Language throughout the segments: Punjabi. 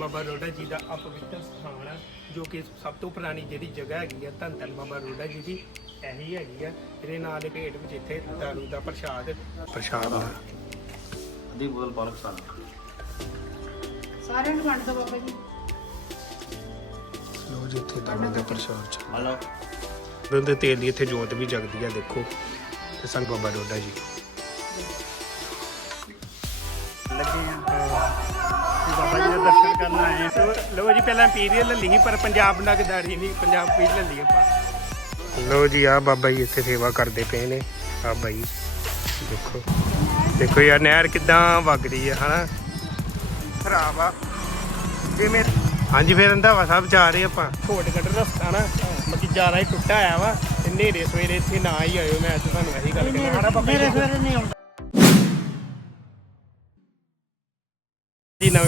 ਬਾਬਾ ਰੋਡਾ ਜੀ ਦਾ ਅਪਵਿੱਤਰ ਸਥਾਨ ਹੈ ਜੋ ਕਿ ਸਭ ਤੋਂ ਪੁਰਾਣੀ ਜਿਹੜੀ ਜਗ੍ਹਾ ਹੈਗੀ ਆ ਧੰਨ ਧੰਨ ਬਾਬਾ ਰੋਡਾ ਜੀ ਦੀ ਇਹੀ ਹੈਗੀ ਆ ਇਹਦੇ ਨਾਲ ਦੇ ਭੇਟ ਵਿੱਚ ਇੱਥੇ ਦਾਰੂ ਦਾ ਪ੍ਰਸ਼ਾਦ ਪ੍ਰਸ਼ਾਦ ਆ। ਅੱਧੀ ਬੋਤਲ ਪਾਲਕ ਸਾਰਾ ਸਾਰਿਆਂ ਨੂੰ ਵੰਡ ਦੋ ਬਾਬਾ ਜੀ। ਲੋ ਜੀ ਇੱਥੇ ਦਾਰੂ ਦਾ ਪ੍ਰਸ਼ਾਦ ਚ ਹਲੋ। ਬੰਦੇ ਤੇਲ ਦੀ ਇੱਥੇ ਜੋਤ ਵੀ ਜਗਦੀ ਆ ਦੇਖੋ। ਤੇ ਸੰਗ ਬਾਬਾ ਰੋਡਾ ਜੀ। ਦਰਸ਼ਨ ਕਰਨ ਆਏ ਆ ਲੋ ਜੀ ਪਹਿਲਾਂ ਇੰਪੀਰੀਅਲ ਲੱਲੀ ਸੀ ਪਰ ਪੰਜਾਬ ਨਾਲ ਗਦਾਰੀ ਨਹੀਂ ਪੰਜਾਬ ਪੀਰ ਲੱਲੀ ਆਪਾਂ। ਲੋ ਜੀ ਆ ਬਾਬਾ ਜੀ ਇੱਥੇ ਸੇਵਾ ਕਰਦੇ ਪਏ ਨੇ। ਆ ਬਾਈ ਦੇਖੋ। ਦੇਖੋ ਯਾਰ ਨਹਿਰ ਕਿਦਾਂ ਵਗ ਰਹੀ ਹੈ ਹਨਾ? ਖਰਾਬ ਆ। ਜਿਵੇਂ ਹਾਂਜੀ ਫਿਰ ਰੰਧਾਵਾ ਸਾਹਿਬ ਜਾ ਰਹੇ ਆਪਾਂ। ਛੋਟ ਕੱਟ ਰਸਤਾ ਨਾ ਮੱਕੀ ਜ਼ਿਆਦਾ ਹੀ ਟੁੱਟਾ ਆਇਆ ਵਾ ਤੇ ਨੇਰੇ ਸਵੇਰੇ ਇੱਥੇ ਨਾ ਹੀ ਆਇਓ ਮੈਂ ਅੱਜ ਤੁਹਾਨੂੰ ਇਹੀ ਗੱਲ ਕਹਿਣਾ। ਹਨਾ ਬਾਬਾ ਜੀ ਮੇਰੇ ਸਵੇਰੇ ਨਹੀਂ ਆਉਂਦਾ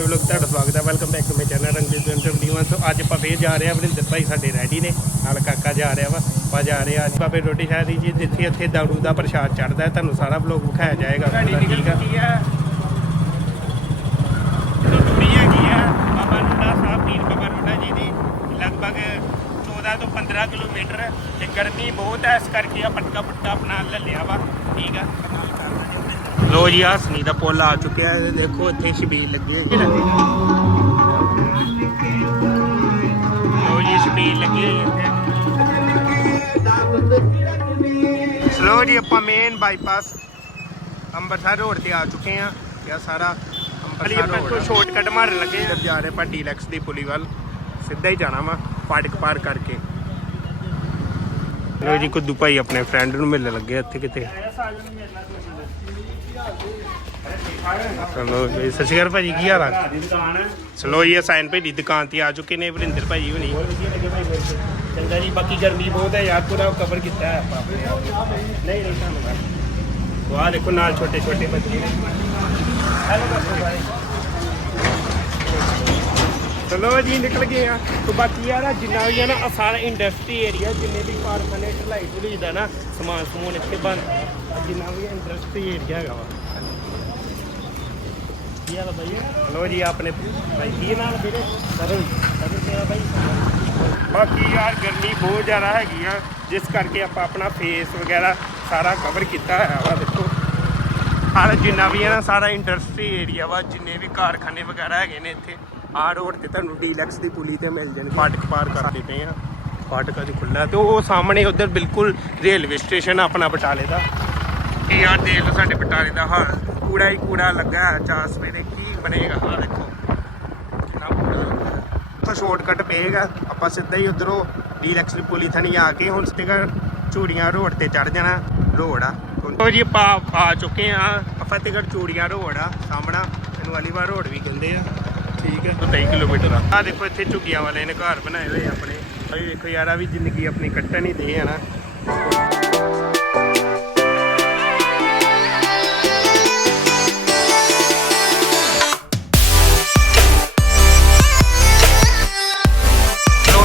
ਨਵੇਂ ਵਲੋਗ ਤੁਹਾਡਾ ਸਵਾਗਤ ਹੈ। Welcome back to my channel Rangjit interview so ਅੱਜ ਆਪਾਂ ਫੇਰ ਜਾ ਰਹੇ ਹਾਂ ਵਰਿੰਦਰ ਭਾਈ ਸਾਡੇ ਰੈਡੀ ਨੇ। ਨਾਲ ਕਾਕਾ ਜਾ ਰਿਹਾ ਵਾ ਆਪਾਂ ਜਾ ਰਹੇ ਹਾਂ। ਅੱਜ ਬਾਬੇ ਰੋਟੀ ਸ਼ਾਦੀ ਜੀ ਜਿੱਥੇ ਇੱਥੇ ਦਾਰੂ ਦਾ ਪ੍ਰਸ਼ਾਦ ਚੜਦਾ ਹੈ। ਤੁਹਾਨੂੰ ਸਾਰਾ ਵਲੋਗ ਵਿਖਾਇਆ ਜਾਏਗਾ ਠੀਕ ਆ। ਦੂਰੀ ਹੈਗੀ ਆ ਬਾਬਾ ਰੋਡਾ ਸਾਹਿਬ ਪੀਰ ਬਾਬਾ ਰੋਡਾ ਜੀ ਦੀ ਲਗਭਗ 14 ਤੋਂ 15 ਕਿਲੋਮੀਟਰ ਤੇ ਗਰਮੀ ਬਹੁਤ ਹੈ। ਇਸ ਕਰਕੇ ਆ ਪਟਕਾ ਪਟਕਾ ਆਪਣਾ ਲੈ ਲਿਆ ਵਾ। ਠੀਕ ਆ। ਲੋ ਜੀ ਆ ਸਨੀ ਦਾ ਪੁੱਲ ਆ ਚੁੱਕਿਆ ਹੈ। ਦੇਖੋ ਇੱਥੇ ਛਬੀਲ ਲੱਗੀ ਹੈ ਜਿਹੜਾ ਲੋ ਜੀ ਛਬੀਲ ਲੱਗੀ ਹੈ ਸਲੋ ਜੀ ਆਪਾਂ ਮੇਨ ਬਾਈਪਾਸ ਅੰਮ੍ਰਿਤਸਰ ਰੋਡ ਤੇ ਆ ਚੁੱਕੇ ਆ ਇਹ ਸਾਰਾ ਅੰਮ੍ਰਿਤਸਰ ਰੋਡ ਤੋਂ ਸ਼ਾਰਟਕਟ ਮਾਰਨ ਲੱਗੇ ਇੱਧਰ ਜਾ ਰਹੇ ਆਪਾਂ ਡੀਲੈਕਸ ਦੀ ਪੁਲੀ ਵੱਲ। ਸਿੱਧਾ ਹੀ ਜਾਣਾ ਵਾ ਫਾਟਕ ਪਾਰ ਕਰਕੇ। ਲੋ ਜੀ ਕੁੱਦੂ ਭਾਈ ਆਪਣੇ ਫਰੈਂਡ ਨੂੰ ਮਿਲਣ ਲੱਗੇ ਇੱਥੇ ਕਿਤੇ। ਚਲੋ ਜੀ, ਸਤਿ ਸ਼੍ਰੀ ਅਕਾਲ ਭਾਜੀ, ਕੀ ਹਾਲ ਆ? ਦੁਕਾਨ ਹੈ ਚਲੋ ਜੀ ਸਾਈਨ ਭਾਈ ਦੁਕਾਨ ਤੇ ਆ ਚੁੱਕੇ ਨੇ ਵਰਿੰਦਰ ਭਾਜੀ ਹੁਣੀ। ਚੰਗਾ ਜੀ, ਬਾਕੀ ਗਰਮੀ ਬਹੁਤ ਹੈ ਯਾਰ, ਪੂਰਾ ਕਵਰ ਕੀਤਾ ਹੈ ਆਪਾਂ। ਆਪਣੇ ਆਪ ਨੂੰ। ਨਹੀਂ ਨਹੀਂ, ਧੰਨਵਾਦ। ਵਾਹ, ਦੇਖੋ ਨਾਲ ਛੋਟੇ ਛੋਟੇ ਬੱਚੇ ਹੈਲੋ ਬਾਈ ਚਲੋ ਜੀ, ਨਿਕਲ ਗਏ ਆ। ਤੇ ਬਾਕੀ ਯਾਰ, ਆਹ ਜਿੰਨਾ ਵੀ ਆ ਨਾ, ਆਹ ਸਾਰਾ ਇੰਡਸਟਰੀ ਏਰੀਆ ਜਿੰਨੇ ਵੀ ਕਾਰਖਾਨੇ ਢਲਾਈ ਢੁਲਾਈ ਦਾ ਨਾ, ਸਮਾਨ ਸਮੂਨ ਇੱਥੇ ਬਣ ਜਿੰਨਾ ਵੀ ਇੰਡਸਟਰੀ ਏਰੀਆ ਹੈਗਾ ਵਾ। ਕੀ ਹਾਲ ਆ ਬਾਈ? ਹਲੋ ਜੀ, ਆਪਣੇ ਬਾਈ ਕੀ ਨਾਲ ਵੀਰੇ। ਸਰਲ ਸਰਲ ਤੇਰਾ ਬਾਈ। ਬਾਕੀ ਯਾਰ, ਗਰਮੀ ਬਹੁਤ ਜ਼ਿਆਦਾ ਹੈਗੀ ਆ। ਜਿਸ ਕਰਕੇ ਆਪਾਂ ਆਪਣਾ ਫੇਸ ਵਗੈਰਾ ਸਾਰਾ ਕਵਰ ਕੀਤਾ ਹੋਇਆ ਵਾ, ਦੇਖੋ। ਹਾਲ ਜਿੰਨਾ ਵੀ ਹੈ ਨਾ, ਸਾਰਾ ਇੰਡਸਟਰੀ ਏਰੀਆ ਵਾ, ਜਿੰਨੇ ਵੀ ਕਾਰਖਾਨੇ ਵਗੈਰਾ ਹੈਗੇ ਨੇ ਇੱਥੇ। ਆਹ ਰੋਡ ਤੇ ਤੁਹਾਨੂੰ ਡੀਲੈਕਸ ਦੀ ਪੁਲੀ ਤੇ ਮਿਲ ਜਾਣ। ਫਾਟਕ ਪਾਰ ਕਰਦੇ ਪਏ ਆ। ਫਾਟਕ ਦੀ ਖੁੱਲਾ ਤੇ ਉਹ ਸਾਹਮਣੇ ਉਧਰ ਬਿਲਕੁਲ ਰੇਲਵੇ ਸਟੇਸ਼ਨ ਆਪਣਾ ਬਟਾਲੇ ਦਾ। ਇਹ ਯਾਰ ਦੇਖ ਲਓ ਸਾਡੇ ਬਟਾਲੇ ਦਾ ਹਾਲ। ਕੂੜਾ ਹੀ ਕੂੜਾ ਲੱਗਾ ਹੈ। ਚਾਰ ਸਵੇਰੇ ਕੀ ਬਣੇਗਾ ਆ ਦੇਖੋ। ਕਿੰਨਾ ਕੂੜਾ ਲੱਗਾ। ਉੱਥੋਂ ਸ਼ਾਰਟਕਟ ਪਏਗਾ। ਆਪਾਂ ਸਿੱਧਾ ਹੀ ਉਧਰੋਂ ਡੀਲੈਕਸ ਦੀ ਪੁਲੀ ਥਣੀ ਆ ਕੇ ਹੁਣ ਸਟੇਗਾ ਚੂੜੀਆਂ ਰੋਡ ਤੇ ਚੜ ਜਾਣਾ। ਰੋਡ ਆ। ਉਹ ਜੀ ਆਪਾਂ ਆ ਚੁੱਕੇ ਆ। ਫਤਿਹਗੜ੍ਹ ਚੂੜੀਆਂ ਰੋਡ ਆ। ਸਾਹਮਣਾ। ਇਹਨੂੰ ਵਾਲੀਵਾਰ ਰੋਡ ਵੀ ਕਹਿੰਦੇ ਆ। ਠੀਕ ਹੈ। 23 ਕਿਲੋਮੀਟਰ ਆ। ਆ ਦੇਖੋ ਇੱਥੇ ਝੁੱਗੀਆਂ ਵਾਲੇ ਨੇ ਘਰ ਬਣਾਏ ਹੋਏ ਆਪਣੇ। ਇਹ ਦੇਖੋ ਯਾਰ ਆ ਵੀ ਜ਼ਿੰਦਗੀ ਆਪਣੀ ਕੱਟਣ ਹੀ ਦੇ ਹੈ ਨਾ।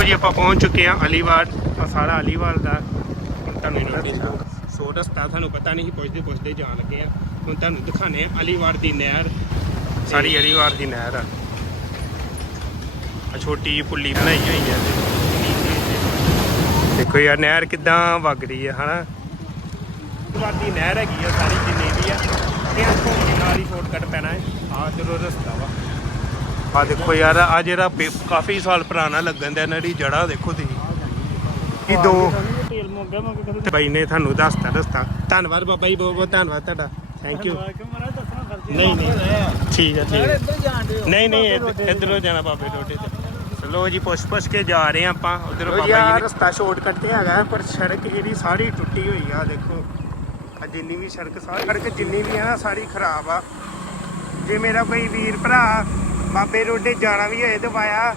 ਜੀ, ਆਪਾਂ ਪਹੁੰਚ ਚੁੱਕੇ ਹਾਂ ਅਲੀਵਾਲ, ਆ ਸਾਰਾ ਅਲੀਵਾਲ ਦਾ। ਹੁਣ ਤੁਹਾਨੂੰ ਇਹਨਾਂ ਸੋ ਰਸਤਾ ਤੁਹਾਨੂੰ ਪਤਾ ਨਹੀਂ ਸੀ, ਪੁੱਛਦੇ ਪੁੱਛਦੇ ਜਾਣ ਲੱਗੇ ਆ। ਹੁਣ ਤੁਹਾਨੂੰ ਦਿਖਾਣੇ ਆ ਅਲੀਵਾਲ ਦੀ ਨਹਿਰ। ਸਾਰੀ ਅਲੀਵਾਲ ਦੀ ਨਹਿਰ ਆ। ਆ ਛੋਟੀ ਪੁੱਲੀ ਬਣਾਈ ਹੋਈ ਹੈ। ਦੇਖੋ ਯਾਰ ਨਹਿਰ ਕਿਦਾਂ ਵਗ ਰਹੀ ਹੈ ਹਨਾ? ਅਲੀਵਾਲ ਦੀ ਨਹਿਰ ਹੈਗੀ ਆ ਸਾਰੀ ਜਿੰਨੀ ਵੀ ਆ। ਤੇ ਇੱਥੋਂ ਨਾਲ ਹੀ ਸ਼ਾਰਟਕਟ ਪੈਣਾ ਹੈ। ਆ ਜਦੋਂ ਰਸਤਾ ਵਾ। ਆ ਦੇਖੋ ਯਾਰ ਆ ਜਿਹੜਾ ਕਾਫੀ ਸਾਲ ਪੁਰਾਣਾ ਲੱਗਣ ਦਾ ਇਹਨਾਂ ਦੀ ਜੜਾ ਦੇਖੋ ਤੁਸੀਂ। ਇਹ ਦੋ ਬਾਈ ਨੇ ਤੁਹਾਨੂੰ ਦੱਸਤਾ ਦੱਸਤਾ ਧੰਨਵਾਦ ਬਾਬਾ ਜੀ ਬਹੁਤ ਬਹੁਤ ਧੰਨਵਾਦ ਤੁਹਾਡਾ। ਥੈਂਕ ਯੂ ਕਿ ਨਹੀਂ ਨਹੀਂ। ਠੀਕ ਹੈ ਠੀਕ ਹੈ ਨਹੀਂ ਨਹੀਂ ਇੱਧ- ਇੱਧਰੋਂ ਜਾਣਾ ਬਾਬੇ ਟੋਟੇ ਤੇ। ਚਲੋ ਜੀ ਪੁੱਛ ਪੁੱਛ ਕੇ ਜਾ ਰਹੇ ਹਾਂ ਆਪਾਂ। ਉਧਰ ਬਾਬਾ ਜੀ ਨੇ ਰਸਤਾ ਸ਼ਾਰਟਕਟ ਤੇ ਹੈਗਾ ਪਰ ਸੜਕ ਇਹਦੀ ਸਾਰੀ ਟੁੱਟੀ ਹੋਈ ਆ ਦੇਖੋ। ਆ ਜਿੰਨੀ ਵੀ ਸੜਕ ਸਾਰੀ ਸੜਕ ਜਿੰਨੀ ਵੀ ਆ ਨਾ ਸਾਰੀ ਖਰਾਬ ਆ। ਜੇ ਮੇਰਾ ਕੋਈ ਵੀਰ ਭਰਾ ਬਾਬੇ ਰੋਡੇ ਜਾਣਾ ਵੀ ਹੋਏ ਤੇ ਵਾਇਆ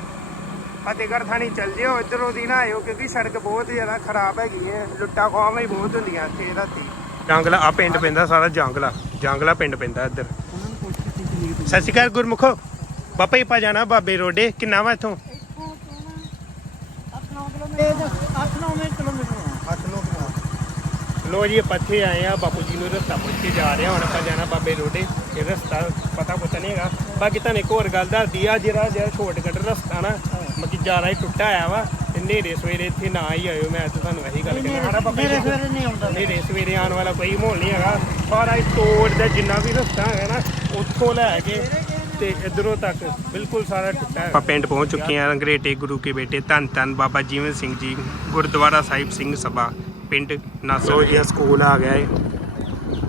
ਫਤਿਹਗੜ੍ਹ ਥਾਣੀ ਚੱਲ ਜਿਓ ਇੱਧਰੋਂ ਦੀ ਨਾ ਆਇਓ ਕਿਉਂਕਿ ਸੜਕ ਬਹੁਤ ਜ਼ਿਆਦਾ ਖਰਾਬ ਹੈਗੀ ਹੈ। ਲੁੱਟਾਂ ਖੋਹਾਂ ਵੀ ਬਹੁਤ ਹੁੰਦੀਆਂ ਇੱਥੇ ਰਾਤੀ। ਜੰਗਲਾ ਆ ਪਿੰਡ ਪੈਂਦਾ ਸਾਰਾ ਜੰਗਲਾ। ਜੰਗਲਾ ਪਿੰਡ ਪੈਂਦਾ ਇੱਧਰ। ਸਤਿ ਸ਼੍ਰੀ ਅਕਾਲ ਗੁਰਮੁਖੋ। ਬਾਬਾ ਜੀ ਪਾ ਜਾਣਾ ਬਾਬੇ ਰੋਡੇ? ਕਿੰਨਾ ਵਾ ਇੱਥੋਂ? 8-9 ਕਿਲੋਮੀਟਰ 8-9 ਕਿਲੋਮੀਟਰ 8 9 ਲੋ ਜੀ ਆਪਾਂ ਇੱਥੇ ਆਏ ਆ ਬਾਪੂ ਜੀ ਨੂੰ ਰਸਤਾ ਪੁੱਛ ਕੇ ਜਾ ਰਹੇ ਹਾਂ ਹੁਣ ਆਪਾਂ ਜਾਣਾ ਬਾਬੇ ਰੋਡੇ। ਇਹ ਰਸਤਾ ਪਤਾ ਪੁੱਤਾ ਨਹੀਂ ਹੈਗਾ। ਬਾਕੀ ਤੁਹਾਨੂੰ ਇੱਕ ਹੋਰ ਗੱਲ ਦੱਸਦੀ ਆ ਜਿਹੜਾ ਜਿਹੜਾ ਸ਼ਾਰਟਕਟ ਰਸਤਾ ਨਾ ਮਤਲਬ ਕਿ ਜ਼ਿਆਦਾ ਹੀ ਟੁੱਟਾ ਆਇਆ ਵਾ ਤੇ ਨੇਰੇ ਸਵੇਰੇ ਇੱਥੇ ਨਾ ਹੀ ਆਇਓ ਮੈਂ ਤਾਂ ਤੁਹਾਨੂੰ ਇਹੀ ਗੱਲ ਕਹਿਣਾ। ਹਨਾ ਬਾਬਾ ਜੀ? ਮੇਰੇ ਸਵੇਰੇ ਨਹੀਂ ਆਉਂਦਾ। ਨੇਰੇ ਸਵੇਰੇ ਆਉਣ ਵਾਲਾ ਕੋਈ ਮਾਹੌਲ ਨਹੀਂ ਹੈਗਾ। ਸਾਰਾ ਹੀ ਤੋੜ ਦਾ ਜਿੰਨਾ ਵੀ ਰਸਤਾ ਹੈਗਾ ਨਾ ਉੱਥੋਂ ਲੈ ਕੇ ਤੇ ਇਧਰੋਂ ਤੱਕ ਬਿਲਕੁਲ ਸਾਰਾ ਟੁੱਟਾ ਹੈ ਆਪਾਂ ਪਿੰਡ ਪਹੁੰਚ ਚੁੱਕੇ ਹਾਂ ਅੰਗਰੇਟੇ ਗੁਰੂ ਕੇ ਬੇਟੇ ਧੰਨ ਧੰਨ ਬਾਬਾ ਜੀਵਨ ਸਿੰਘ ਜੀ ਗੁਰਦੁਆਰਾ ਸਾਹਿਬ ਸਿੰਘ ਸਭਾ ਪਿੰਡ ਨਾਸਰ ਜੀ ਸਕੂਲ ਆ ਗਿਆ ਹੈ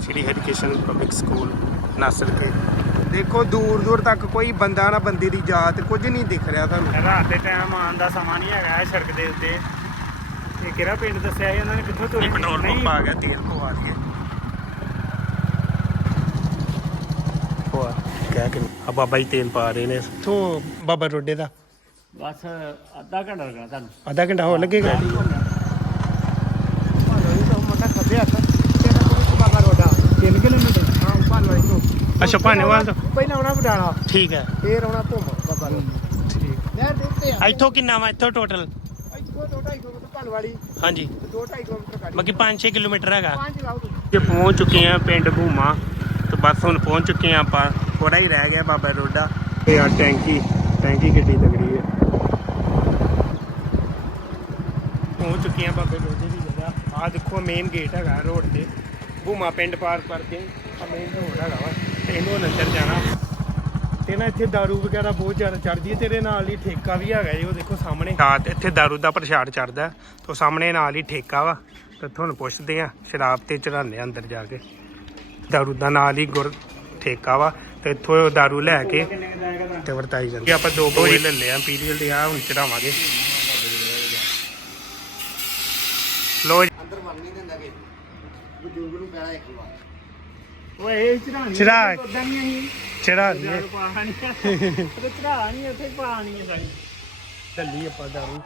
ਸ਼੍ਰੀ ਹਰਿਕ੍ਰਿਸ਼ਨ ਪਬਲਿਕ ਸਕੂਲ ਨਾਸਰ ਕੇ ਦੇਖੋ ਦੂਰ ਦੂਰ ਤੱਕ ਕੋਈ ਬੰਦਾ ਨਾ ਬੰਦੇ ਦੀ ਜਾਤ ਕੁਝ ਨਹੀਂ ਦਿਖ ਰਿਹਾ ਤੁਹਾਨੂੰ। ਰਾਤ ਦੇ ਟਾਈਮ ਆਉਣ ਦਾ ਸਮਾਂ ਨਹੀਂ ਹੈਗਾ ਇਹ ਸੜਕ ਦੇ ਉੱਤੇ। ਇਹ ਕਿਹੜਾ ਪਿੰਡ ਦੱਸਿਆ ਸੀ ਉਹਨਾਂ ਨੇ? ਕਿੱਥੋਂ ਤੁਰੇ? ਪੈਟਰੋਲ ਪੰਪ ਆ ਗਿਆ ਤੇਲ ਪਵਾ ਦਈਏ। ਹੋਰ। ਕਹਿ ਕੇ ਆ ਬਾਬਾ ਜੀ ਤੇਲ ਪਾ ਰਹੇ ਨੇ। ਇੱਥੋਂ ਬਾਬਾ ਰੋਡੇ ਦਾ। ਬਸ ਅੱਧਾ ਘੰਟਾ ਲੱਗਣਾ ਤੁਹਾਨੂੰ। ਅੱਧਾ ਘੰਟਾ ਹੋਰ ਲੱਗੇਗਾ? ਅੱਛਾ ਭਾਨੇਵਾਲ ਤੋਂ ਪਹਿਲਾਂ ਆਉਣਾ ਬਡਾਲਾ ਠੀਕ ਹੈ। ਫੇਰ ਆਉਣਾ ਭੁੰਮ ਬਾਬਾ ਨੂੰ ਠੀਕ। ਨਹਿਰ ਦੇ ਉੱਤੇ ਆ ਇੱਥੋਂ ਕਿੰਨਾ ਵਾ? ਇੱਥੋਂ ਟੋਟਲ ਇੱਥੋਂ ਦੋ ਢਾਈ ਕਿਲੋਮੀਟਰ ਭਾਨਵਾਲੀ ਹਾਂਜੀ। ਤੇ ਦੋ ਢਾਈ ਕਿਲੋਮੀਟਰ ਕੱਢ ਬਾਕੀ 5-6 ਕਿਲੋਮੀਟਰ ਹੈਗਾ। ਪੰਜ ਲਾਓ ਤੁਸੀਂ। ਜੇ ਪਹੁੰਚ ਚੁੱਕੇ ਆ ਪਿੰਡ ਭੂਮਾ। ਤੇ ਬਸ ਹੁਣ ਪਹੁੰਚ ਚੁੱਕੇ ਆ ਆਪਾਂ। ਥੋੜਾ ਹੀ ਰਹਿ ਗਿਆ ਬਾਬਾ ਰੋਡਾ ਤੇ ਆ ਟੈਂਕੀ ਟੈਂਕੀ ਕਿੱਡੀ ਤਗੜੀ ਹੈ ਪਹੁੰਚ ਚੁੱਕੇ ਆ ਬਾਬੇ ਰੋਡੇ ਦੀ ਜਗ੍ਹਾ ਆ ਦੇਖੋ ਮੇਨ ਗੇਟ ਹੈਗਾ ਰੋਡ ਤੇ ਭੂਮਾ ਪਿੰਡ ਪਾਰ ਕਰਕੇ ਆ ਮੇਨ ਰੋਡ ਹੈਗਾ ਵਾ ਤੇ ਇਹਨੂੰ ਹੁਣ ਅੰਦਰ ਜਾਣਾ ਤੇ ਨਾ ਇੱਥੇ दारू ਵਗੈਰਾ ਬਹੁਤ ਜ਼ਿਆਦਾ ਚੜਦੀ ਹੈ ਤੇਰੇ ਨਾਲ ਹੀ ਠੇਕਾ ਵੀ ਹੈਗਾ ਜੀ ਉਹ ਦੇਖੋ ਸਾਹਮਣੇ ਰਾਤ ਇੱਥੇ दारू ਦਾ ਪ੍ਰਸ਼ਾਦ ਚੜਦਾ ਤੇ ਸਾਹਮਣੇ ਨਾਲ ਹੀ ਠੇਕਾ ਵਾ ਤੇ ਤੁਹਾਨੂੰ ਪੁੱਛਦੇ ਆ ਸ਼ਰਾਬ ਤੇ ਚੜਾਉਂਦੇ ਆ ਅੰਦਰ ਜਾ ਕੇ ਦਾਰੂ ਦਾ ਨਾਲ ਹੀ ਗੁਰ ਠੇਕਾ ਵਾ ਤੇ ਇੱਥੋਂ ਦਾਰੂ ਲੈ ਕੇ ਤੇ ਵਰਤਾਈ ਜਾਂਦੀ ਆਪਾਂ ਦੋ ਬੋਏ ਲੈ ਲਿਆ ਪੀਰੀਅਲ ਦੇ ਆ ਹੁਣ ਚੜਾਵਾਂਗੇ। ਲੋ ਜੀ, ਅੰਦਰ ਵੜ ਨਹੀਂ ਦਿੰਦਾ ਕਿ ਬਜ਼ੁਰਗ ਨੂੰ ਕਹਿਣਾ ਇੱਕ ਵਾਰ। ਓਏ ਇਹ ਚੜਾਣੀ ਚੜ੍ਹਾ। ਉਦਾਂ ਨਹੀਂ ਅਸੀਂ ਚੜਾ ਦਈਏ ਪਾਣੀ ਤੇ ਚੜਾ ਨਹੀਂ ਉੱਥੇ ਪਾਣੀ ਹੈ ਸਾਡੀ ਚੱਲੀ ਆਪਾਂ ਦਾਰੂ।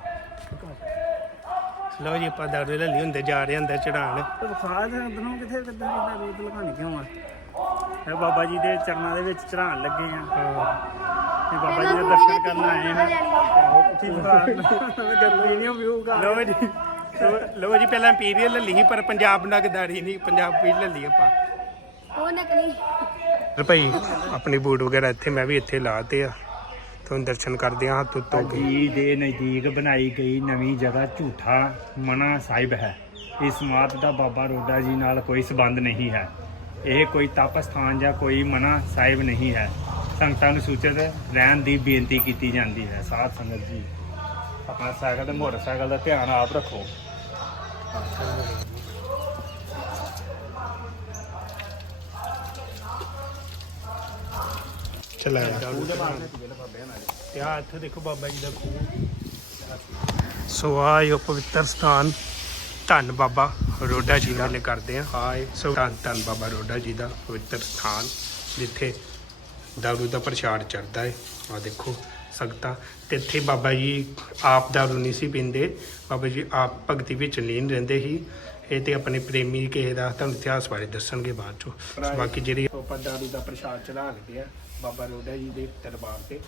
ਲੋ ਜੀ ਆਪਾਂ ਦਾਰੂ ਲੈ ਲਈ ਹੁੰਦੇ ਜਾ ਰਹੇ ਅੰਦਰ ਚੜਾਣ। ਤੇ ਬੁਖਾਰ ਦੇ ਅੰਦਰੋਂ ਕਿੱਥੇ ਕਿੱਦਾਂ ਕਿੱਦਾਂ ਰੇਤ ਲਗਾਣੀ ਕਿਉਂ ਆ? ਇਹ ਬਾਬਾ ਜੀ ਦੇ ਚਰਨਾਂ ਦੇ ਵਿੱਚ ਚੜਾਉਣ ਲੱਗੇ ਆ। ਤੇ ਬਾਬਾ ਜੀ ਦੇ ਦਰਸ਼ਨ ਕਰਨ ਆਏ ਹਾਂ ਗੱਲੀ ਨਹੀਂ ਵਿਊ ਕਰ ਲੋ। ਜੀ ਲਓ ਜੀ ਪਹਿਲਾਂ ਇੰਪੀਰੀਅਲ ਲੈ ਪਰ ਪੰਜਾਬ ਨਾਲ ਗਦਾਰੀ ਨਹੀਂ ਪੰਜਾਬ ਵੀ ਲੈ ਲਈ ਆਪਾਂ। ਉਹ ਨਕਲੀ। ਭਾਈ ਆਪਣੇ ਬੂਟ ਵਗੈਰਾ ਇੱਥੇ ਮੈਂ ਵੀ ਇੱਥੇ ਲਾਤੇ ਆ। ਤੁਹਾਨੂੰ ਦਰਸ਼ਨ ਕਰਦੇ ਆ ਹੱਥ ਉੱਤੋਂ ਜੀ ਦੇ ਨਜ਼ਦੀਕ ਬਣਾਈ ਗਈ ਨਵੀਂ ਜਗ੍ਹਾ ਝੂਠਾ ਮਨਾ ਸਾਹਿਬ ਹੈ। ਇਸ ਮਾਤ ਦਾ ਬਾਬਾ ਰੋਡਾ ਜੀ ਨਾਲ ਕੋਈ ਸਬੰਧ ਨਹੀਂ ਹੈ। ਇਹ ਕੋਈ ਤਪ ਸਥਾਨ ਜਾਂ ਕੋਈ ਮਨਾ ਸਾਹਿਬ ਨਹੀਂ ਹੈ। ਸੰਗਤਾਂ ਨੂੰ ਸੂਚਿਤ ਰਹਿਣ ਦੀ ਬੇਨਤੀ ਕੀਤੀ ਜਾਂਦੀ ਹੈ। ਸਾਧ ਸੰਗਤ ਜੀ ਆਪਣਾ ਸਾਈਕਲ ਤੇ ਮੋਟਰਸਾਈਕਲ ਦਾ ਧਿਆਨ ਆਪ ਰੱਖੋ। ਚਲਾ ਯਾ ਇੱਥੇ ਦੇਖੋ ਬਾਬਾ ਜੀ ਦਾ ਖੂਹ। ਸੋ ਆਇਓ ਪਵਿੱਤਰ ਸਥਾਨ। ਧੰਨ ਬਾਬਾ। ਰੋਡਾ ਜੀ ਨਾਲ ਕਰਦੇ ਆ ਆਏ ਸੋ ਧੰਨ ਧੰਨ ਬਾਬਾ ਰੋਡਾ ਜੀ ਦਾ ਪਵਿੱਤਰ ਸਥਾਨ, ਜਿੱਥੇ ਦਾਰੂ ਦਾ ਪ੍ਰਸ਼ਾਦ ਚੜਦਾ ਹੈ ਆ ਦੇਖੋ, ਸੰਗਤਾਂ। ਤੇ ਇੱਥੇ ਬਾਬਾ ਜੀ ਆਪ ਦਾਰੂ ਨਹੀਂ ਸੀ ਪੀਂਦੇ। ਬਾਬਾ ਜੀ ਆਪ ਭਗਤੀ ਵਿੱਚ ਲੀਨ ਰਹਿੰਦੇ ਸੀ। ਇਹ ਤੇ ਆਪਣੇ ਪ੍ਰੇਮੀ ਕਿਸੇ ਦਾ ਤੁਹਾਨੂੰ ਇਤਿਹਾਸ ਬਾਰੇ ਦੱਸਣਗੇ ਬਾਅਦ ਚੋਂ। ਬਾਕੀ ਜਿਹੜੀ ਆਪਾਂ ਦਾਰੂ ਦਾ ਪ੍ਰਸ਼ਾਦ ਚੜਾ ਲਗੇ ਆ, ਬਾਬਾ ਰੋਡਾ ਜੀ ਦੇ ਦਰਬਾਰ ਤੇ।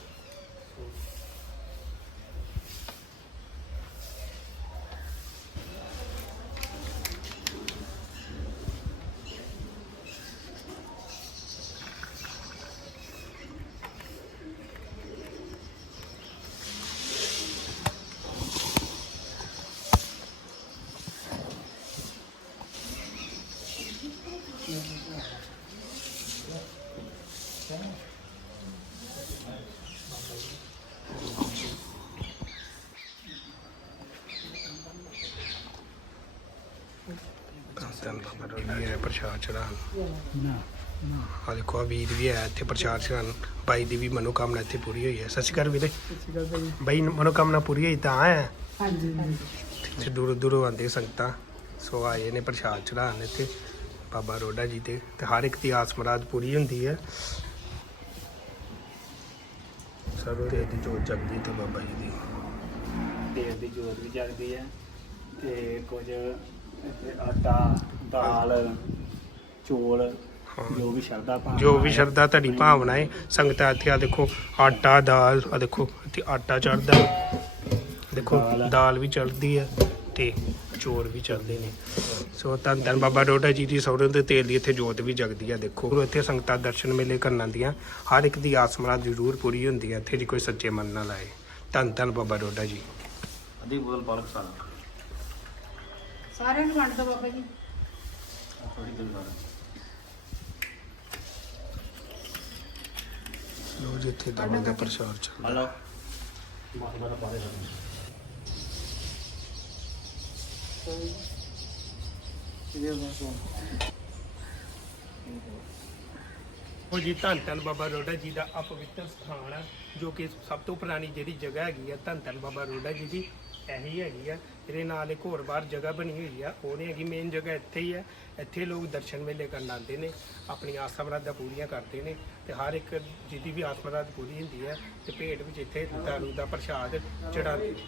ਧੰਨ ਬਾਬਾ ਰੋਡਾ ਜੀ ਪ੍ਰਸ਼ਾਦ ਚੜਾਉਣ ਆ ਦੇਖੋ ਆ ਵੀਰ ਵੀ ਹੈ ਇੱਥੇ ਪ੍ਰਚਾਰ ਕਰਨ ਬਾਈ ਦੀ ਵੀ ਮਨੋਕਾਮਨਾ ਇੱਥੇ ਪੂਰੀ ਹੋਈ ਹੈ। ਸਤਿ ਸ਼੍ਰੀ ਅਕਾਲ ਵੀਰੇ। ਬਾਈ, ਮਨੋਕਾਮਨਾ ਪੂਰੀ ਹੋਈ ਤਾਂ ਆਇਆ? ਹਾਂਜੀ ਇੱਥੇ ਦੂਰੋਂ ਦੂਰੋਂ ਆਉਂਦੇ ਸੰਗਤਾਂ। ਸੋ ਆਏ ਨੇ ਪ੍ਰਸ਼ਾਦ ਚੜਾਉਣ ਇੱਥੇ। ਬਾਬਾ ਰੋਡਾ ਜੀ ਤੇ ਤੇ ਹਰ ਇੱਕ ਦੀ ਆਸ ਮਰਾਦ ਪੂਰੀ ਹੁੰਦੀ ਹੈ। ਸਰੋਂ ਦੇ ਦੀ ਜੋਤ ਜਗਦੀ ਤੇ ਬਾਬਾ ਜੀ ਦੀ। ਦੇਵ ਦੀ ਜੋਤ ਵੀ ਜਗਦੀ ਹੈ। ਤੇ ਕੁਝ ਆਟਾ ਦਾਲ ਚੋਲ ਜੋ ਵੀ ਸ਼ਰਦਾ ਭਾਵਨਾ ਜੋ ਵੀ ਹੈ। ਸ਼ਰਧਾ ਤੁਹਾਡੀ ਭਾਵਨਾ ਹੈ ਸੰਗਤਾਂ ਇੱਥੇ ਆ ਦੇਖੋ ਆਟਾ ਦਾਲ ਆ ਦੇਖੋ ਇੱਥੇ ਆਟਾ ਚੜਦਾ ਦੇਖੋ ਦਾਲ। ਵੀ ਚੜਦੀ ਹੈ ਤੇ ਚੋਰ ਵੀ ਚੱਲਦੇ ਨੇ। ਸੋ ਧੰਨ ਧੰਨ ਬਾਬਾ ਰੋਡਾ ਜੀ ਦੀ ਸੌਰਨ ਦੇ ਤੇਲ ਦੀ ਇੱਥੇ ਜੋਤ ਵੀ ਜਗਦੀ ਆ ਦੇਖੋ। ਇੱਥੇ ਸੰਗਤਾਂ ਦਰਸ਼ਨ ਮੇਲੇ ਕਰਨ ਆਉਂਦੀਆਂ ਹਰ ਇੱਕ ਦੀ ਆਸ ਮੁਰਾਦ ਜ਼ਰੂਰ ਪੂਰੀ ਹੁੰਦੀ ਹੈ ਇੱਥੇ ਦੀ ਕੋਈ ਸੱਚੇ ਮਨ ਨਾਲ ਆਏ ਧੰਨ ਧੰਨ ਬਾਬਾ ਰੋਡਾ ਜੀ। ਬੋਤਲ ਪਾਲਕ ਸਾਰਾ ਸਾਰਿਆਂ ਨੂੰ ਵੰਡ ਦੋ ਬਾਬਾ ਜੀ। ਥੋੜੀ ਜਿਹੀ ਸਾਰਾ ਲੋ ਜੀ ਇੱਥੇ ਦਵਾਈ ਦਾ ਪ੍ਰਸ਼ਾਦ ਚੱਲ ਹਲੋ ਉਹ ਜੀ ਧੰਨ ਧੰਨ ਬਾਬਾ ਰੋਡਾ ਜੀ ਦਾ ਅਪਵਿੱਤਰ ਸਥਾਨ ਹੈ ਜੋ ਕਿ ਸਭ ਤੋਂ ਪੁਰਾਣੀ ਜਿਹੜੀ ਜਗ੍ਹਾ ਹੈਗੀ ਆ ਧੰਨ ਧੰਨ ਬਾਬਾ ਰੋਡਾ ਜੀ ਦੀ। ਇਹੀ ਹੈਗੀ ਆ, ਇਹਦੇ ਨਾਲ ਇੱਕ ਹੋਰ ਬਾਹਰ ਜਗ੍ਹਾ ਬਣੀ ਹੋਈ ਆ, ਉਹ ਨਹੀਂ ਹੈਗੀ ਮੇਨ ਜਗ੍ਹਾ ਇੱਥੇ ਹੀ ਹੈ ਇੱਥੇ ਲੋਕ ਦਰਸ਼ਨ ਮੇਲੇ ਕਰਨ ਆਉਂਦੇ ਨੇ, ਆਪਣੀ ਆਸਾਂ ਮੁਰਾਦਾਂ ਪੂਰੀਆਂ ਕਰਦੇ ਨੇ ਤੇ ਹਰ ਇੱਕ ਜਿਹਦੀ ਵੀ ਆਸਾ ਮਰਾਦ ਪੂਰੀ ਹੁੰਦੀ ਹੈ ਤੇ ਭੇਟ ਵਿੱਚ ਇੱਥੇ ਦਾਰੂ ਦਾ ਪ੍ਰਸ਼ਾਦ ਚੜਾਉਂਦੇ ਨੇ।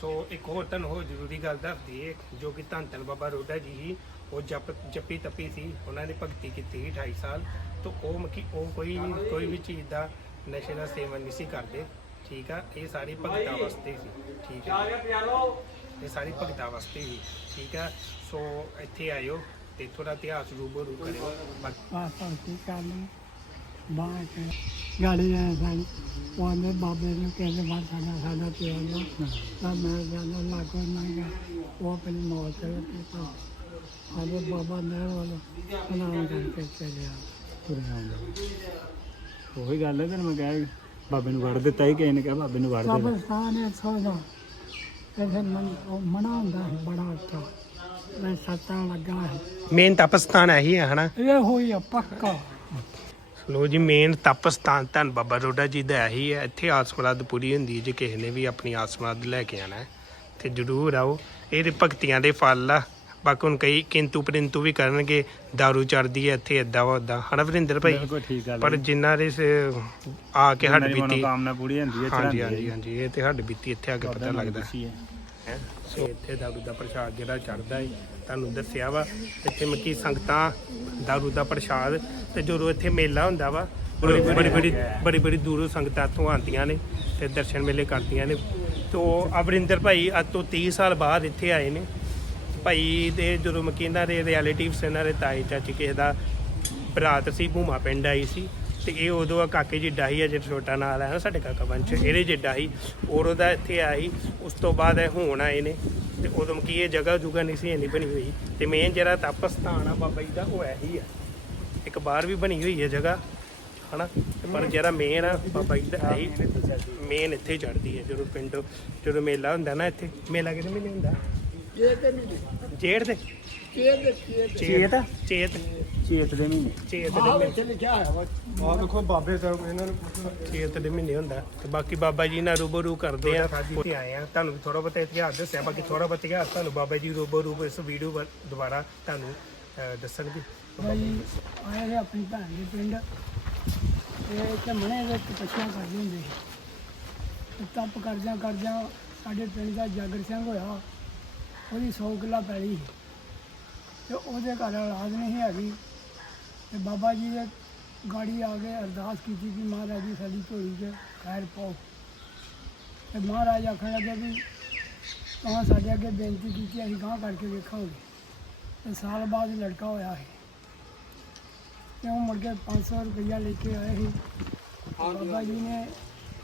ਸੋ ਇੱਕ ਹੋਰ ਤੁਹਾਨੂੰ ਹੋਰ ਜ਼ਰੂਰੀ ਗੱਲ ਦੱਸਦੀ ਦਈਏ ਜੋ ਕਿ ਧੰਨ ਧੰਨ ਬਾਬਾ ਰੋਡਾ ਜੀ ਹੀ ਉਹ ਜਪ ਜੱਪੀ ਤੱਪੀ ਸੀ, ਉਹਨਾਂ ਨੇ ਭਗਤੀ ਕੀਤੀ ਸੀ 28 ਸਾਲ, ਤੋਂ ਉਹ ਮਕੀ ਉਹ ਕੋਈ ਕੋਈ ਵੀ ਚੀਜ਼ ਦਾ ਨਸ਼ੇ ਦਾ ਸੇਵਨ ਨਹੀਂ ਸੀ ਕਰਦੇ। ਠੀਕ ਆ ਇਹ ਸਾਰੀ ਭਗਤਾਂ ਵਾਸਤੇ ਸੀ ਠੀਕ ਆ। ਇਹ ਸਾਰੀ ਭਗਤਾਂ ਵਾਸਤੇ ਸੀ ਠੀਕ ਆ। ਸੋ ਇੱਥੇ ਆਇਓ ਤੇ ਥੋੜਾ ਇਤਿਹਾਸ ਰੂਬਰੂ ਕਰਿਓ। ਬਾਕੀ ਪਾਸ ਭਗਤੀ ਕਰਨ ਬਾਹਰ ਕੇ ਗਾੜੀ ਆਇਆ ਸਾਡੀ ਉਹ ਆਂਦੇ ਬਾਬੇ ਨੂੰ ਕਹਿੰਦੇ ਬਾਹਰ ਸਾਡਾ ਸਾਡਾ ਪਿਆ ਲੋ ਤਾਂ ਮੈਂ ਜਾਂਦਾ ਲਾਗੋ ਨਾ ਗਿਆ। ਉਹ ਆਪਣੀ ਮੌਤ ਤੇ ਪੀਤਾ ਆਦੇ ਬਾਬਾ ਨਹਿਰ ਵਾਲਾ ਨਾਮ ਕਰਕੇ ਚੱਲਿਆ। ਤੁਰਿਆ ਉਹੀ ਗੱਲ ਹੈ ਤੈਨੂੰ ਮੈਂ ਕਿਹਾ ਬਾਬੇ ਨੂੰ ਵੜ ਦਿੱਤਾ ਹੀ ਕਿਸੇ ਨੇ ਕਿਹਾ ਬਾਬੇ ਨੂੰ ਵੜ ਦੇ। ਕਬਰਸਤਾਨ ਹੈ ਮਨ ਉਹ ਮਨਾ ਹੁੰਦਾ ਹੈ ਬੜਾ ਅੱਛਾ ਮੈਂ ਸੱਤਾਂ ਲੱਗਾ ਹੈ ਮੇਨ ਤਪਸਥਾਨ ਇਹੀ ਹੈ ਹਨਾ? ਇਹ ਹੋਈ ਆ ਪੱਕਾ। ਲੋ ਜੀ ਮੇਨ ਤਪਸਥਾਨ ਧੰਨ ਬਾਬਾ ਰੋਡਾ ਜੀ ਦਾ ਇਹੀ ਹੈ ਇੱਥੇ ਆਸ ਮੁਰਾਦ ਪੂਰੀ ਹੁੰਦੀ ਹੈ ਜੇ ਕਿਸੇ ਨੇ ਵੀ ਆਪਣੀ ਆਸ ਮੁਰਾਦ ਲੈ ਕੇ ਆਣਾ ਹੈ ਤੇ ਜਰੂਰ ਆਓ। ਇਹਦੇ ਭਗਤੀਆਂ ਦੇ ਫਲ ਆ। ਬਾਕੀ ਹੁਣ ਕਈ ਕਿੰਤੂ ਪਰਿੰਤੂ ਵੀ ਕਰਨਗੇ दारू ਚੜਦੀ ਹੈ ਇੱਥੇ ਏਦਾਂ ਵਾ ਓਦਾਂ। ਹਨਾ ਵਰਿੰਦਰ ਭਾਈ? ਬਿਲਕੁਲ ਠੀਕ ਗੱਲ ਪਰ ਜਿਨ੍ਹਾਂ ਦੇ ਸ- ਆ ਕੇ ਹੱਡ ਬੀਤੀ। ਮਨੋਕਾਮਨਾ ਪੂਰੀ ਹੁੰਦੀ ਹੈ ਹਾਂਜੀ ਹਾਂਜੀ ਹਾਂਜੀ ਇਹ ਤੇ ਹੱਡ ਬੀਤੀ ਇੱਥੇ ਆ ਕੇ ਪਤਾ ਲੱਗਦਾ। ਹੈ। ਸੋ ਇੱਥੇ ਦਾਰੂ ਦਾ ਪ੍ਰਸ਼ਾਦ ਜਿਹੜਾ ਚੜਦਾ ਹੈ ਤੁਹਾਨੂੰ ਦੱਸਿਆ ਵਾ ਇੱਥੇ ਮੱਕੀ ਸੰਗਤਾਂ ਦਾਰੂ ਦਾ ਪ੍ਰਸ਼ਾਦ ਤੇ ਜਦੋਂ ਇੱਥੇ ਮੇਲਾ ਹੁੰਦਾ ਵਾ ਬੜੀ ਬੜੀ ਬੜੀ ਬੜੀ ਬੜੀ ਦੂਰੋਂ ਸੰਗਤਾਂ ਇੱਥੋਂ ਆਉਂਦੀਆਂ ਨੇ ਤੇ ਦਰਸ਼ਨ ਮੇਲੇ ਕਰਦੀਆਂ ਨੇ। ਤੋ ਅਵਰਿੰਦਰ ਭਾਈ ਅੱਜ ਤੋਂ 30 ਸਾਲ ਬਾਅਦ ਇੱਥੇ ਆਏ ਨੇ। ਭਾਈ ਦੇ ਜਦੋਂ ਮੱਕੀ ਇਹਨਾਂ ਦੇ ਰਿਐਲਿਟਿਵਸ ਇਹਨਾਂ ਦੇ ਤਾਏ ਚਾਚੀ ਕਿਸੇ ਦਾ ਬਰਾਤ ਸੀ, ਭੂਮਾ ਪਿੰਡ ਆਈ ਸੀ ਤੇ ਇਹ ਉਦੋਂ ਕਾਕੇ ਜੀ ਡਾਹੀ ਆ ਜਿਹੜਾ ਛੋਟਾ ਨਾਲ ਹੈ ਨਾ ਸਾਡੇ ਕਾਕਾ ਬੰਚ ਇਹਦੇ ਜਿੱਡਾ ਹੀ ਔਰ ਉਹਦਾ ਇੱਥੇ ਆਈ ਉਸ ਤੋਂ ਬਾਅਦ ਇਹ ਹੁਣ ਆਏ ਨੇ ਤੇ ਉਦੋਂ ਕੀ ਇਹ ਜਗ੍ਹਾ ਜੁਗਾ ਨਹੀਂ ਸੀ ਇੰਨੀ ਬਣੀ ਹੋਈ ਤੇ ਮੇਨ ਜਿਹੜਾ ਤਪ ਸਥਾਨ ਆ ਬਾਬਾ ਜੀ ਦਾ, ਉਹ ਇਹੀ ਆ। ਇੱਕ ਬਾਹਰ ਵੀ ਬਣੀ ਹੋਈ ਹੈ ਜਗ੍ਹਾ, ਹਨਾ? ਤੇ ਪਰ ਜਿਹੜਾ ਮੇਨ ਆ ਬਾਬਾ ਜੀ ਦਾ ਇਹੀ ਮੇਨ ਇੱਥੇ ਚੜਦੀ ਹੈ ਜਦੋਂ ਪਿੰਡ, ਜਦੋਂ ਮੇਲਾ ਹੁੰਦਾ ਨਾ ਇੱਥੇ, ਮੇਲਾ ਕਿਹਦੇ ਮਹੀਨੇ ਹੁੰਦਾ? ਜੇੜ ਦੇ ਚੇਤ? ਚੇਤ? ਚੇਤ ਦੇ ਮਹੀਨੇ। ਚੇਤ ਦੇ ਮਹੀਨੇ। ਇੱਥੇ ਲਿਖਿਆ ਹੋਇਆ ਵਾ। ਆਹ ਦੇਖੋ ਬਾਬੇ ਸਾਹਿਬ ਇਹਨਾਂ ਨੂੰ ਚੇਤ ਦੇ ਮਹੀਨੇ ਹੁੰਦਾ। ਤੇ ਬਾਕੀ ਬਾਬਾ ਜੀ ਨਾਲ ਰੂਬਰੂ ਕਰਦੇ ਆ। ਇੱਥੇ ਆਏ ਆ। ਤੁਹਾਨੂੰ ਵੀ ਥੋੜਾ ਬਹੁਤਾ ਇਤਿਹਾਸ ਦੱਸਿਆ। ਬਾਕੀ ਥੋੜਾ ਬਹੁਤਾ ਇਤਿਹਾਸ ਤੁਹਾਨੂੰ ਬਾਬਾ ਜੀ ਰੂਬਰੂ ਇਸ ਵੀਡੀਓ ਵ- ਦੁਆਰਾ ਤੁਹਾਨੂੰ ਅਹ, ਦੱਸਣਗੇ। ਭਾਈ ਆਏ ਨੇ ਆਪਣੀ ਭੈਣ ਦੇ ਪਿੰਡ। ਤੇ ਇੱਥੇ ਮਣੇ ਦੇ ਤਪੱਸਿਆ ਕਰਦੇ ਹੁੰਦੇ ਸੀ। ਤੇ ਤਪ ਕਰਦਿਆਂ ਕਰਦਿਆਂ ਸਾਡੇ ਪਿੰਡ ਦਾ ਜਾਗਰ ਸਿੰਘ ਹੋਇਆ ਉਹਦੀ 100 ਕਿੱਲਾ ਪੈਲੀ ਸੀ। ਤੇ ਉਹਦੇ ਘਰ ਔਲਾਦ ਨਹੀਂ ਹੈਗੀ। ਤੇ ਬਾਬਾ ਜੀ ਦੇ ਗਾੜੀ ਆ ਕੇ ਅਰਦਾਸ ਕੀਤੀ ਕਿ ਮਹਾਰਾਜ ਜੀ ਸਾਡੀ ਝੋਲੀ 'ਚ ਖੈਰ ਪਾਓ। ਤੇ ਮਹਾਰਾਜ ਆਖਣ ਲੱਗੇ ਵੀ ਤਾਂ ਸਾਡੇ ਅੱਗੇ ਬੇਨਤੀ ਕੀਤੀ, ਅਸੀਂ ਗਾਂ ਕਰਕੇ ਵੇਖਾਂਗੇ। ਤੇ ਸਾਲ ਬਾਅਦ ਲੜਕਾ ਹੋਇਆ ਹੈ ਤੇ ਉਹ ਮੁੜ ਕੇ 500 ਰੁਪਈਆ ਲੈ ਕੇ ਆਏ ਸੀ। ਬਾਬਾ ਜੀ ਨੇ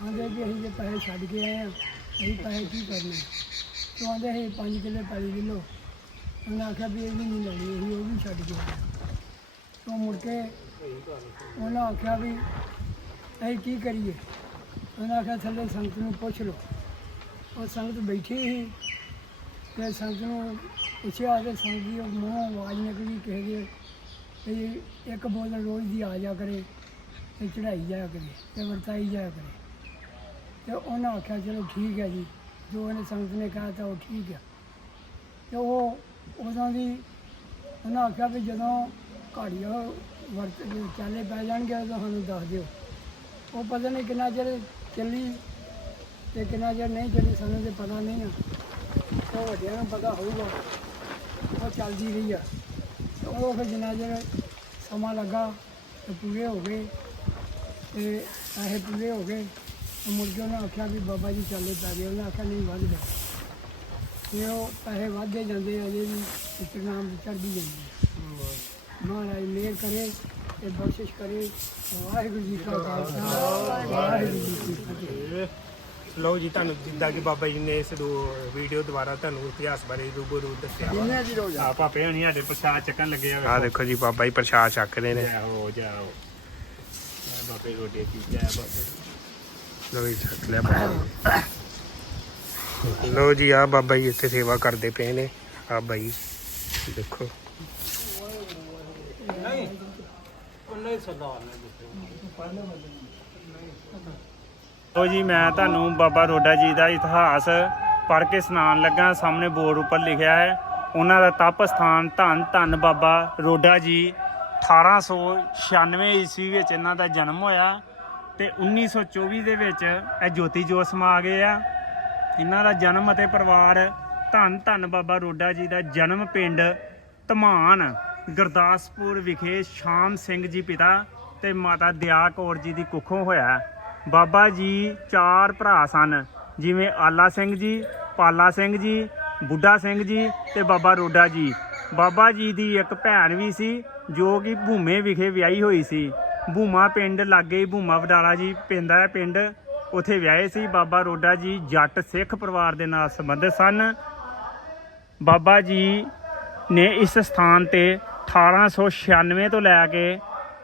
ਆਂਦੇ ਵੀ ਅਸੀਂ ਜੇ ਪੈਸੇ ਛੱਡ ਕੇ ਆਏ ਆ ਅਸੀਂ ਪੈਸੇ ਕੀ ਕਰਨੇ? ਤੇ ਆਂਦੇ ਸੀ 5 ਕਿੱਲੇ, ਪੈਲੀ ਕਿਲੋ। ਉਹਨੇ ਆਖਿਆ ਵੀ ਇਹ ਵੀ ਨਹੀਂ ਲੈਣੀ, ਅਸੀਂ ਉਹ ਵੀ ਛੱਡ ਕੇ ਆਏ। ਤੋਂ ਮੁੜ ਕੇ ਉਹਨੇ ਆਖਿਆ ਵੀ ਅਸੀਂ ਕੀ ਕਰੀਏ? ਉਹਨੇ ਆਖਿਆ ਥੱਲੇ ਸੰਗਤ ਨੂੰ ਪੁੱਛ ਲਓ। ਉਹ ਸੰਗਤ ਬੈਠੀ ਸੀ ਤੇ ਸੰਗਤ ਨੂੰ ਪੁੱਛਿਆ ਤੇ ਸੰਗਤ ਦੀ ਮੂੰਹੋਂ ਆਵਾਜ਼ ਨਿਕਲੀ ਕਿਸੇ ਦੇ ਵੀ ਇੱਕ ਬੋਤਲ ਰੋਜ਼ ਦੀ ਆ ਜਾ ਕਰੇ ਤੇ ਚੜਾਈ ਜਾਇਆ ਕਰੇ ਤੇ ਵਰਤਾਈ ਜਾਇਆ ਕਰੇ। ਤੇ ਉਹਨਾਂ ਆਖਿਆ, ਚਲੋ ਠੀਕ ਹੈ ਜੀ। ਜੋ ਉਹਨੇ ਸੰਗਤ ਨੇ ਕਿਹਾ ਤਾਂ ਉਹ ਠੀਕ ਆ। ਤੇ ਉਹ ਉਦੋਂ ਦੀ ਉਹਨਾਂ ਆਖਿਆ ਵੀ ਜਦੋਂ ਘਾੜੀ ਵਰਤ ਚਾਲੇ ਪੈ ਜਾਣਗੇ ਤਾਂ ਸਾਨੂੰ ਦੱਸ ਦਿਓ। ਉਹ ਪਤਾ ਨਹੀਂ ਕਿੰਨਾ ਚਿਰ ਚੱਲੀ ਤੇ ਕਿੰਨਾ ਚਿਰ ਨਹੀਂ ਚੱਲੀ, ਸਾਨੂੰ ਤੇ ਪਤਾ ਨਹੀਂ ਆ ਉਹ ਵੱਡਿਆਂ ਨੂੰ ਪਤਾ ਹੋਊਗਾ, ਉਹ ਚੱਲਦੀ ਰਹੀ ਆ। ਤੇ ਉਹ ਫਿਰ ਜਿੰਨਾ ਚਿਰ ਸਮਾਂ ਲੱਗਾ ਤੇ ਪੂਰੇ ਹੋ ਗਏ ਤੇ ਪੈਸੇ ਪੂਰੇ ਹੋ ਗਏ ਮੁੜ ਕੇ ਉਹਨਾਂ ਆਖਿਆ ਵੀ ਬਾਬਾ ਜੀ ਚੱਲੇ ਪੈ ਗਏ। ਉਹਨਾਂ ਆਖਿਆ ਨਹੀਂ ਵੱਧ ਗਿਆ ਤੇ ਉਹ ਪੈਸੇ ਵੱਧਦੇ ਜਾਂਦੇ ਆ ਅਜੇ ਵੀ ਇਸ ਨਾਮ ਦੀ ਚੜ੍ਹਦੀ ਜਾਂਦੀ ਹੈ ਮਹਾਰਾਜ ਮਿਹਰ ਕਰੇ ਤੇ ਬਖਸ਼ਿਸ਼ ਕਰੇ। ਵਾਹਿਗੁਰੂ ਜੀ ਕਾ ਖਾਲਸਾ ਵਾਹਿਗੁਰੂ ਜੀ ਕੀ ਫਤਿਹ। ਲਓ ਜੀ ਤੁਹਾਨੂੰ ਜਿੱਦਾਂ ਕਿ ਬਾਬਾ ਜੀ ਨੇ ਇਸ ਦੋ ਵੀਡੀਓ ਦੁਆਰਾ ਤੁਹਾਨੂੰ ਇਤਿਹਾਸ ਬਾਰੇ ਰੂਬਰੂ ਦੱਸਿਆ ਵਾ। ਆ ਭਾਪੇ ਹਣੀ ਸਾਡੇ ਪ੍ਰਸ਼ਾਦ ਚੱਕਣ ਲੱਗੇ ਆ। ਆਹ ਦੇਖੋ ਜੀ ਬਾਬਾ ਜੀ ਪ੍ਰਸ਼ਾਦ ਛਕਦੇ ਨੇ। ਜਾਓ ਜਾਓ। ਆ ਬਾਪੇ ਰੋਟੀ ਕੀ ਜਾ ਬਾਪੇ ਲਓ ਜੀ, ਛਕ ਲਿਆ ਬਾਬਾ ਲਓ ਜੀ ਆ ਬਾਬਾ ਜੀ ਇੱਥੇ ਸੇਵਾ ਕਰਦੇ ਪਏ ਨੇ। ਆ ਬਾਈ, ਦੇਖੋ। ਲੋ ਜੀ, ਮੈਂ ਤੁਹਾਨੂੰ ਬਾਬਾ ਰੋਡਾ ਜੀ ਦਾ ਇਤਿਹਾਸ ਪੜ੍ਹ ਕੇ ਸੁਣਾਉਣ ਲੱਗਾ। ਸਾਹਮਣੇ ਬੋਰਡ ਉੱਪਰ ਲਿਖਿਆ ਹੈ, ਉਹਨਾਂ ਦਾ ਤਪ ਸਥਾਨ ਧੰਨ ਧੰਨ ਬਾਬਾ ਰੋਡਾ ਜੀ 1896 ਈਸਵੀ ਵਿੱਚ ਇਹਨਾਂ ਦਾ ਜਨਮ ਹੋਇਆ। ਤੇ 1924 ਦੇ ਵਿੱਚ ਇਹ ਜੋਤੀ ਜੋਤ ਸਮਾ ਗਏ ਆ। ਇਹਨਾਂ ਦਾ ਜਨਮ ਅਤੇ ਪਰਿਵਾਰ ਧੰਨ ਧੰਨ ਬਾਬਾ ਰੋਡਾ ਜੀ ਦਾ ਜਨਮ ਪਿੰਡ ਧਮਾਨ, ਗੁਰਦਾਸਪੁਰ ਵਿਖੇ ਸ਼ਾਮ ਸਿੰਘ ਜੀ ਪਿਤਾ ਤੇ ਮਾਤਾ ਦਿਆ ਕੌਰ ਜੀ ਦੀ ਕੁੱਖੋਂ ਹੋਇਆ। ਬਾਬਾ ਜੀ ਚਾਰ ਭਰਾ ਸਨ, ਜਿਵੇਂ ਆਲਾ ਸਿੰਘ ਜੀ, ਪਾਲਾ ਸਿੰਘ ਜੀ, ਬੁੱਢਾ ਸਿੰਘ ਜੀ ਤੇ ਬਾਬਾ ਰੋਡਾ ਜੀ। ਬਾਬਾ ਜੀ ਦੀ ਇੱਕ ਭੈਣ ਵੀ ਸੀ, ਜੋ ਕਿ ਭੂਮੇ ਵਿਖੇ ਵਿਆਹੀ ਹੋਈ ਸੀ। ਭੂਮਾ ਪਿੰਡ ਲਾਗੇ ਭੂਮਾ ਵਡਾਲਾ ਜੀ ਪੈਂਦਾ ਹੈ ਪਿੰਡ। ਉਥੇ ਵਿਆਹੇ ਸੀ ਬਾਬਾ ਰੋਡਾ ਜੀ ਜੱਟ ਸਿੱਖ ਪਰਿਵਾਰ ਦੇ ਨਾਲ ਸੰਬੰਧਿਤ ਸਨ। ਬਾਬਾ ਜੀ ਨੇ ਇਸ ਸਥਾਨ ਤੇ 1896 ਤੋਂ ਲੈ ਕੇ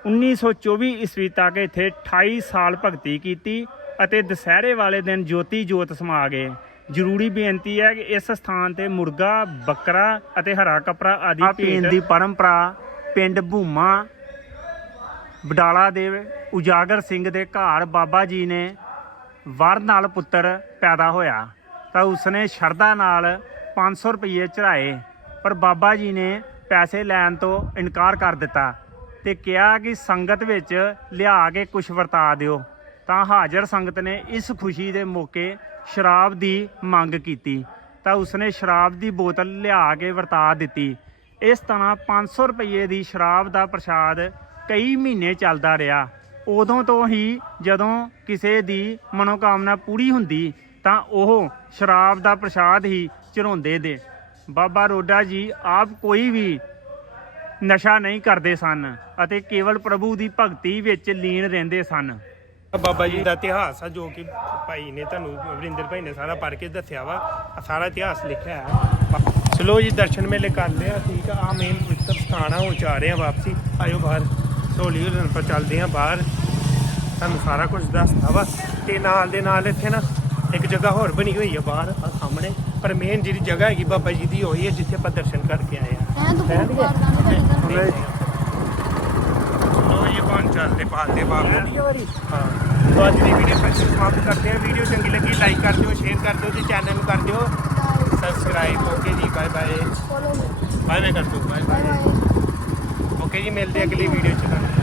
1924 ਈਸਵੀ ਤੱਕ ਇੱਥੇ 28 ਸਾਲ ਭਗਤੀ ਕੀਤੀ ਅਤੇ ਦੁਸਹਿਰੇ ਵਾਲੇ ਦਿਨ ਜੋਤੀ ਜੋਤ ਸਮਾ ਗਏ। ਜ਼ਰੂਰੀ ਬੇਨਤੀ ਹੈ ਕਿ ਇਸ ਸਥਾਨ ਤੇ ਮੁਰਗਾ ਬੱਕਰਾ ਅਤੇ ਹਰਾ ਕਪੜਾ ਆਦਿ ਪੀਣ ਦੀ ਪਰੰਪਰਾ ਪਿੰਡ ਭੂਮਾ ਬਡਾਲਾ ਦੇ ਉਜਾਗਰ ਸਿੰਘ ਦੇ ਘਰ ਬਾਬਾ ਜੀ ਨੇ ਵਰ ਨਾਲ ਪੁੱਤਰ ਪੈਦਾ ਹੋਇਆ। ਤਾਂ ਉਸਨੇ ਸ਼ਰਧਾ ਨਾਲ 500 ਰੁਪਏ ਚੜਾਏ ਪਰ ਬਾਬਾ ਜੀ ਨੇ ਪੈਸੇ ਲੈਣ ਤੋਂ ਇਨਕਾਰ ਕਰ ਦਿੱਤਾ ਤੇ ਕਿਹਾ ਕਿ ਸੰਗਤ ਵਿੱਚ ਲਿਆ ਕੇ ਕੁਝ ਵਰਤਾ ਦਿਓ। ਤਾਂ ਹਾਜ਼ਰ ਸੰਗਤ ਨੇ ਇਸ ਖੁਸ਼ੀ ਦੇ ਮੌਕੇ ਸ਼ਰਾਬ ਦੀ ਮੰਗ ਕੀਤੀ। ਤਾਂ ਉਸਨੇ ਸ਼ਰਾਬ ਦੀ ਬੋਤਲ ਲਿਆ ਕੇ ਵਰਤਾ ਦਿੱਤੀ। ਇਸ ਤਰ੍ਹਾਂ 500 ਰੁਪਏ ਦੀ ਸ਼ਰਾਬ ਦਾ ਪ੍ਰਸ਼ਾਦ ਕਈ ਮਹੀਨੇ ਚੱਲਦਾ ਰਿਹਾ। ਉਦੋਂ ਤੋਂ ਹੀ ਜਦੋਂ ਕਿਸੇ ਦੀ ਮਨੋਕਾਮਨਾ ਪੂਰੀ ਹੁੰਦੀ, ਤਾਂ ਉਹ ਸ਼ਰਾਬ ਦਾ ਪ੍ਰਸ਼ਾਦ ਹੀ ਚੜਾਉਂਦੇ ਦੇ। ਬਾਬਾ ਰੋਡਾ ਜੀ ਆਪ ਕੋਈ ਵੀ ਨਸ਼ਾ ਨਹੀਂ ਕਰਦੇ ਸਨ ਅਤੇ ਕੇਵਲ ਪ੍ਰਭੂ ਦੀ ਭਗਤੀ ਵਿੱਚ ਲੀਨ ਰਹਿੰਦੇ ਸਨ। ਬਾਬਾ ਜੀ ਦਾ ਇਤਿਹਾਸ ਆ ਜੋ ਕਿ ਭਾਈ ਨੇ ਤੁਹਾਨੂੰ ਵਰਿੰਦਰ ਭਾਈ ਨੇ ਸਾਰਾ ਪੜ੍ਹ ਕੇ ਦੱਸਿਆ ਵਾ ਆਹ ਸਾਰਾ ਇਤਿਹਾਸ ਲਿਖਿਆ ਹੈ ਚਲੋ ਜੀ, ਦਰਸ਼ਨ ਮੇਲੇ ਕਰ ਲਿਆ, ਠੀਕ ਆ ਆ ਮੇਨ ਪਵਿੱਤਰ ਸਥਾਨ ਆ ਹੁਣ ਜਾ ਰਹੇ ਆ ਵਾਪਸੀ, ਆਇਓ ਬਾਹਰ। ਸੋਲੀ ਹਰਨ ਪਰ ਚੱਲਦੇ ਆ ਬਾਹਰ। ਤੁਹਾਨੂੰ ਸਾਰਾ ਕੁਝ ਦੱਸਦਾ ਵਾ। ਤੇ ਨਾਲ ਦੇ ਨਾਲ ਇੱਥੇ ਨਾ ਇੱਕ ਜਗ੍ਹਾ ਹੋਰ ਬਣੀ ਹੋਈ ਆ ਬਾਹਰ ਆ ਸਾਹਮਣੇ। ਪਰ ਮੇਨ ਜਿਹੜੀ ਜਗ੍ਹਾ ਹੈਗੀ ਬਾਬਾ ਜੀ ਦੀ ਉਹੀ ਹੈ ਜਿੱਥੇ ਆਪਾਂ ਦਰਸ਼ਨ ਕਰਕੇ ਆਏ ਆ ਲੋ ਇਹ ਕੌਣ ਚੱਲਦੇ ਪਾਲਦੇ ਬਾਬੂ ਹਾਂ। तो ਅੱਜ ਦੀ ਵੀਡੀਓ ਫਿਰ ਸਮਾਪਤ ਕਰਦੇ ਵੀਡੀਓ ਚੰਗੀ ਲੱਗੀ ਲਾਈਕ ਕਰ ਦਿਓ ਸ਼ੇਅਰ ਕਰ ਦਿਓ ਤੇ ਚੈਨਲ ਨੂੰ ਕਰ ਦਿਓ। ਸਬਸਕ੍ਰਾਈਬ ਓਕੇ ਜੀ ਬਾਏ ਬਾਏ ਬਾਏ ਬਾਏ ਕਰ ਦਿਓ ਬਾਏ ਬਾਏ ਓਕੇ ਜੀ ਮਿਲਦੇ ਅਗਲੀ ਵੀਡੀਓ ਚ। ਤੁਹਾਨੂੰ